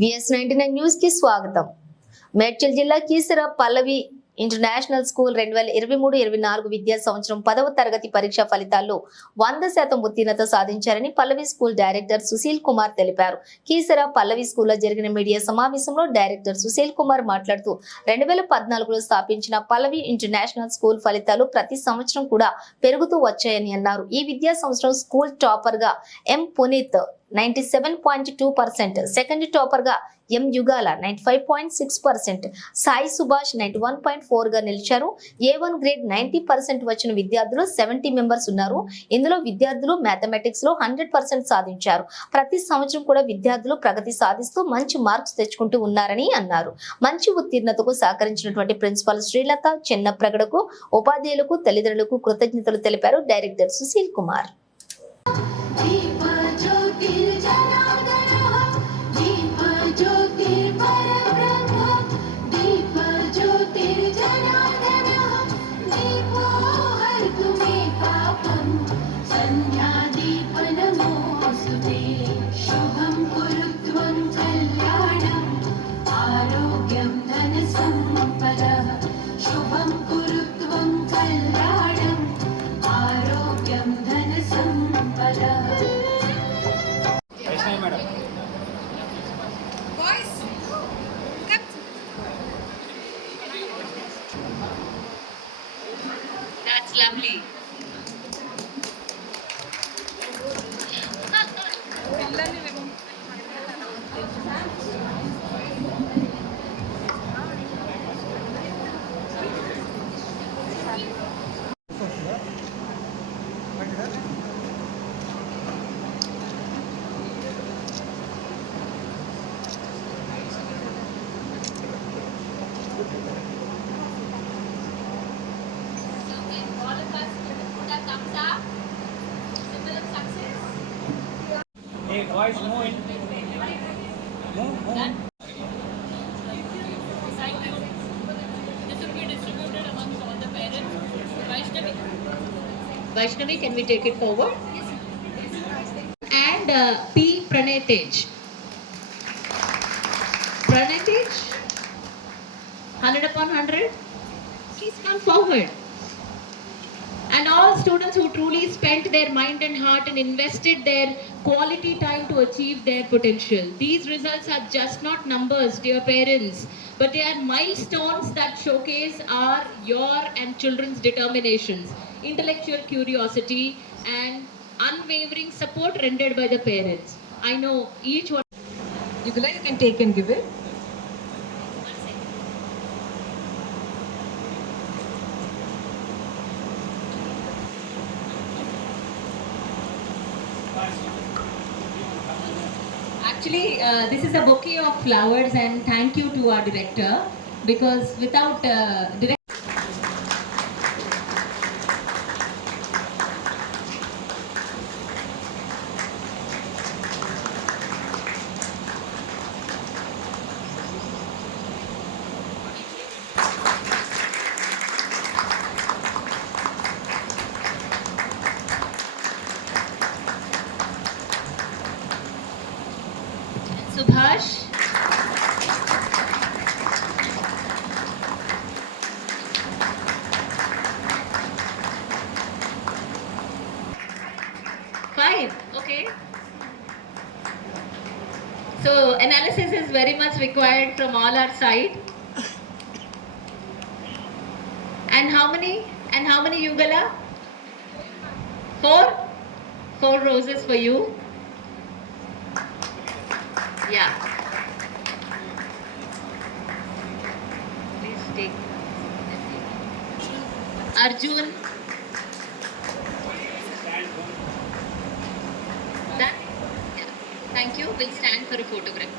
VS99 news కి స్వాగతం. మేడ్చల్ జిల్లా కీసర పల్లవి ఇంటర్నేషనల్ స్కూల్ 2023-24 విద్యా సంవత్సరం 10వ తరగతి పరీక్ష ఫలితాల్లో 100% ఉత్తీర్ణత సాధించారని పల్లవి స్కూల్ డైరెక్టర్ సుశీల్ కుమార్ తెలిపారు. కీసర పల్లవి స్కూల్లో జరిగిన మీడియా సమావేశంలో డైరెక్టర్ సుశీల్ కుమార్ మాట్లాడుతూ 2014లో స్థాపించిన పల్లవి ఇంటర్నేషనల్ స్కూల్ ఫలితాలు ప్రతి సంవత్సరం కూడా పెరుగుతూ వచ్చాయని అన్నారు. ఈ విద్యా సంవత్సరం స్కూల్ టాపర్ గా ఎం పునీత్ 97.2%, సెకండ్ టాపర్ గా ఎం యుగాల 95.6%, సాయి సుభాష్ 91.4 గా నిలిచారు. A1 గ్రేడ్ 90% వచ్చిన విద్యార్థులు 70 మెంబర్స్ ఉన్నారు. ఇందులో విద్యార్థులు మ్యాథమెటిక్స్ లో 100% సాధించారు. ప్రతి సంవత్సరం కూడా విద్యార్థులు ప్రగతి సాధిస్తూ మంచి మార్క్స్ తెచ్చుకుంటూ ఉన్నారని అన్నారు. మంచి ఉత్తీర్ణతకు సహకరించినటువంటి ప్రిన్సిపల్ శ్రీలత, చిన్న ప్రగడకు, ఉపాధ్యాయులకు, తల్లిదండ్రులకు కృతజ్ఞతలు తెలిపారు డైరెక్టర్ Sushil Kumar. That's lovely. Hey boys, move in. Move. This will be distributed amongst all the parents. Vaishnavi, can we take it forward? And P. Pranetej. Pranetej, 100 upon 100. Please come forward. And all students who truly spent their mind and heart and invested their quality time to achieve their potential. These results are just not numbers, dear parents, but they are milestones that showcase your and children's determinations, intellectual curiosity, and unwavering support rendered by the parents. I know each one. You can take and give it. Actually, this is a bouquet of flowers, and thank you to our director, because without Subhash. Five, okay. So analysis is very much required from all our side. And how many? Yugala? 4? 4 roses for you. Yeah. Please take. Arjun. Done? Yeah. Thank you. We'll stand for a photograph.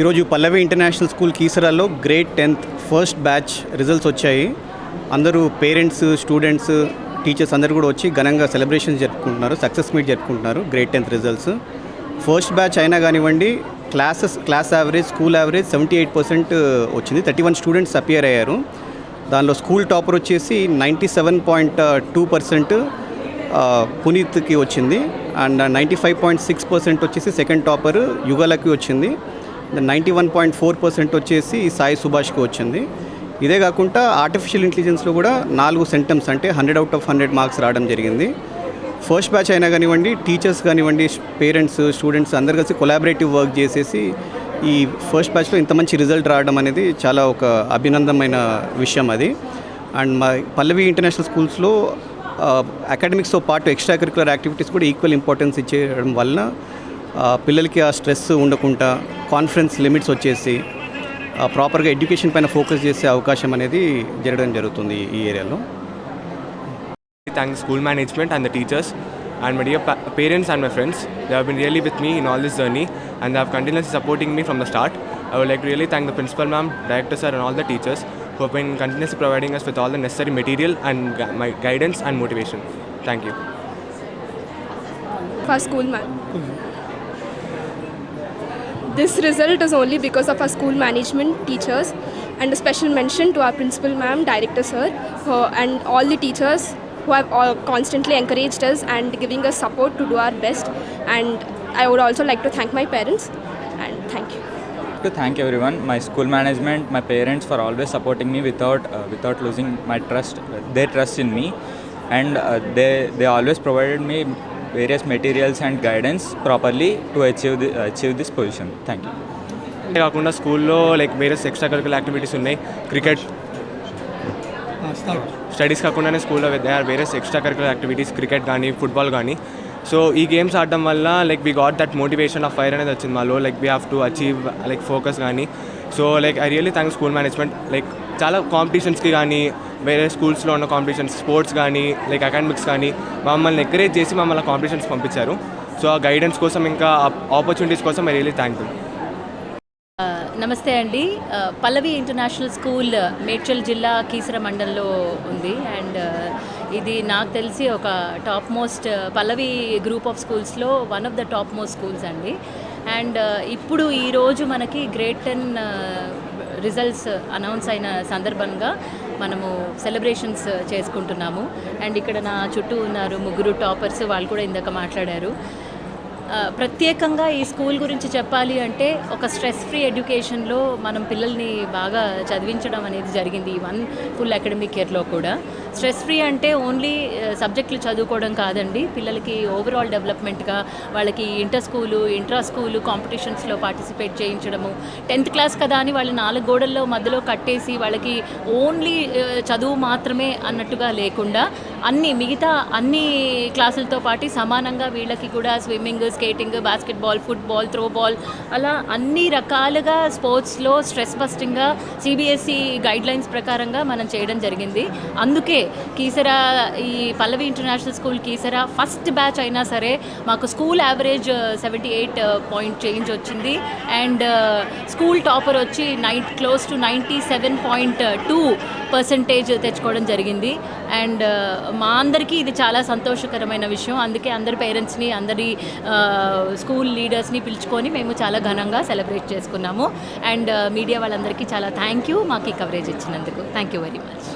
ఈరోజు Pallavi international school కీసరాలో grade 10th first batch results వచ్చాయి. అందరూ parents, students, teachers అందరూ కూడా వచ్చి ఘనంగా సెలబ్రేషన్స్ జరుపుకుంటున్నారు, success meet జరుపుకుంటున్నారు. Grade 10th results first batch అయినా కానివ్వండి, క్లాస్ యావరేజ్, స్కూల్ యావరేజ్ 78% వచ్చింది. 31 స్టూడెంట్స్ అపియర్ అయ్యారు. దానిలో స్కూల్ టాపర్ వచ్చేసి 97.2% పునీత్కి వచ్చింది. అండ్ 95.6% వచ్చేసి సెకండ్ టాపర్ యుగలకి వచ్చింది. 91.4% వచ్చేసి సాయి సుభాష్కి వచ్చింది. ఇదే కాకుండా ఆర్టిఫిషియల్ ఇంటెలిజెన్స్లో కూడా 4 సెంటమ్స్ అంటే 100 out of 100 మార్క్స్ రావడం జరిగింది. ఫస్ట్ బ్యాచ్ అయినా కానివ్వండి, టీచర్స్ కానివ్వండి, పేరెంట్స్, స్టూడెంట్స్ అందరు కలిసి కొలాబరేటివ్ వర్క్ చేసేసి ఈ ఫస్ట్ బ్యాచ్లో ఇంత మంచి రిజల్ట్ రావడం అనేది చాలా ఒక అభినందనమైన విషయం అది. అండ్ మా పల్లవి ఇంటర్నేషనల్ స్కూల్స్లో అకాడమిక్స్తో పాటు ఎక్స్ట్రా కరిక్యులర్ యాక్టివిటీస్ కూడా ఈక్వల్ ఇంపార్టెన్స్ ఇచ్చేయడం వలన పిల్లలకి ఆ స్ట్రెస్ ఉండకుండా కాన్ఫిడెన్స్ లిమిట్స్ వచ్చేసి ప్రాపర్గా ఎడ్యుకేషన్ పైన ఫోకస్ చేసే అవకాశం అనేది జరగడం జరుగుతుంది ఈ ఏరియాలో. Thank the school management and the teachers and my dear parents and my friends. They have been really with me in all this journey and they have continuously supporting me from the start. I would like to really thank the principal ma'am, director sir and all the teachers who have been continuously providing us with all the necessary material and my guidance and motivation. Thank you. For school this result is only because of our school management, teachers, and a special mention to our principal ma'am, director sir, and all the teachers who have all constantly encouraged us and giving us support to do our best. And I would also like to thank my parents and thank you. To thank everyone, my school management, my parents for always supporting me without losing my trust, their trust in me, and they always provided me various materials and guidance properly to achieve this position. Thank you. కాకుండా స్కూల్లో like various extra curricular activities ఉన్నాయి. Cricket studies కాకుండానే స్కూల్లో they are various extra curricular activities, cricket కానీ, football కానీ. So ఈ games ఆడడం వల్ల like we got that motivation of fire అనేది వచ్చింది మాలో. Like we have to achieve like focus కానీ. So like I really thank school management. Like చాలా కాంపిటీషన్స్కి కానీ, వేరే స్కూల్స్లో ఉన్న కాంపిటీషన్స్, స్పోర్ట్స్ కానీ, లైక్ అకాడమిక్స్ కానీ మమ్మల్ని ఎంకరేజ్ చేసి మమ్మల్ని కాంపిటీషన్స్ పంపించారు. సో ఆ గైడెన్స్ కోసం, ఇంకా ఆపర్చునిటీస్ కోసం ఐ రియల్లీ థ్యాంక్ యూ. నమస్తే అండి. పల్లవి ఇంటర్నేషనల్ స్కూల్ మేడ్చల్ జిల్లా కీసర మండలంలో ఉంది. అండ్ ఇది నాకు తెలిసి ఒక top most Pallavi group of స్కూల్స్లో one of the top most schools అండి. అండ్ ఇప్పుడు ఈరోజు మనకి గ్రేడ్ 10 రిజల్ట్స్ అనౌన్స్ అయిన సందర్భంగా మనము సెలబ్రేషన్స్ చేసుకుంటున్నాము. అండ్ ఇక్కడ నా చుట్టూ ఉన్నారు 3 టాపర్స్, వాళ్ళు కూడా ఇందాక మాట్లాడారు. ప్రత్యేకంగా ఈ స్కూల్ గురించి చెప్పాలి అంటే ఒక స్ట్రెస్ ఫ్రీ ఎడ్యుకేషన్లో మనం పిల్లల్ని బాగా చదివించడం అనేది జరిగింది ఈ ఫుల్ అకాడమిక్ ఇయర్లో కూడా. స్ట్రెస్ ఫ్రీ అంటే ఓన్లీ సబ్జెక్టులు చదువుకోవడం కాదండి, పిల్లలకి ఓవరాల్ డెవలప్మెంట్గా వాళ్ళకి ఇంటర్ స్కూలు, ఇంట్రా స్కూలు కాంపిటీషన్స్లో పార్టిసిపేట్ చేయించడము. 10th క్లాస్ కదా అని వాళ్ళు 4 గోడల్లో మధ్యలో కట్టేసి వాళ్ళకి ఓన్లీ చదువు మాత్రమే అన్నట్టుగా లేకుండా మిగతా అన్ని క్లాసులతో పాటు సమానంగా వీళ్ళకి కూడా swimming, skating, basketball, football, throwball అలా అన్ని రకాలుగా స్పోర్ట్స్లో స్ట్రెస్ బస్టింగ్గా CBSE గైడ్లైన్స్ ప్రకారంగా మనం చేయడం జరిగింది. అందుకే కీసరా, ఈ Pallavi international school Keesara first batch అయినా సరే మాకు స్కూల్ యావరేజ్ 78 పాయింట్ చేంజ్ వచ్చింది. అండ్ స్కూల్ టాపర్ వచ్చి క్లోజ్ టు 97.2% తెచ్చుకోవడం జరిగింది. అండ్ మా అందరికీ ఇది చాలా సంతోషకరమైన విషయం. అందుకే అందరి పేరెంట్స్ని, అందరి స్కూల్ లీడర్స్ని పిలుచుకొని మేము చాలా ఘనంగా సెలబ్రేట్ చేసుకున్నాము. అండ్ మీడియా వాళ్ళందరికీ చాలా థ్యాంక్ యూ మాకు ఈ కవరేజ్ ఇచ్చినందుకు. Thank you very much.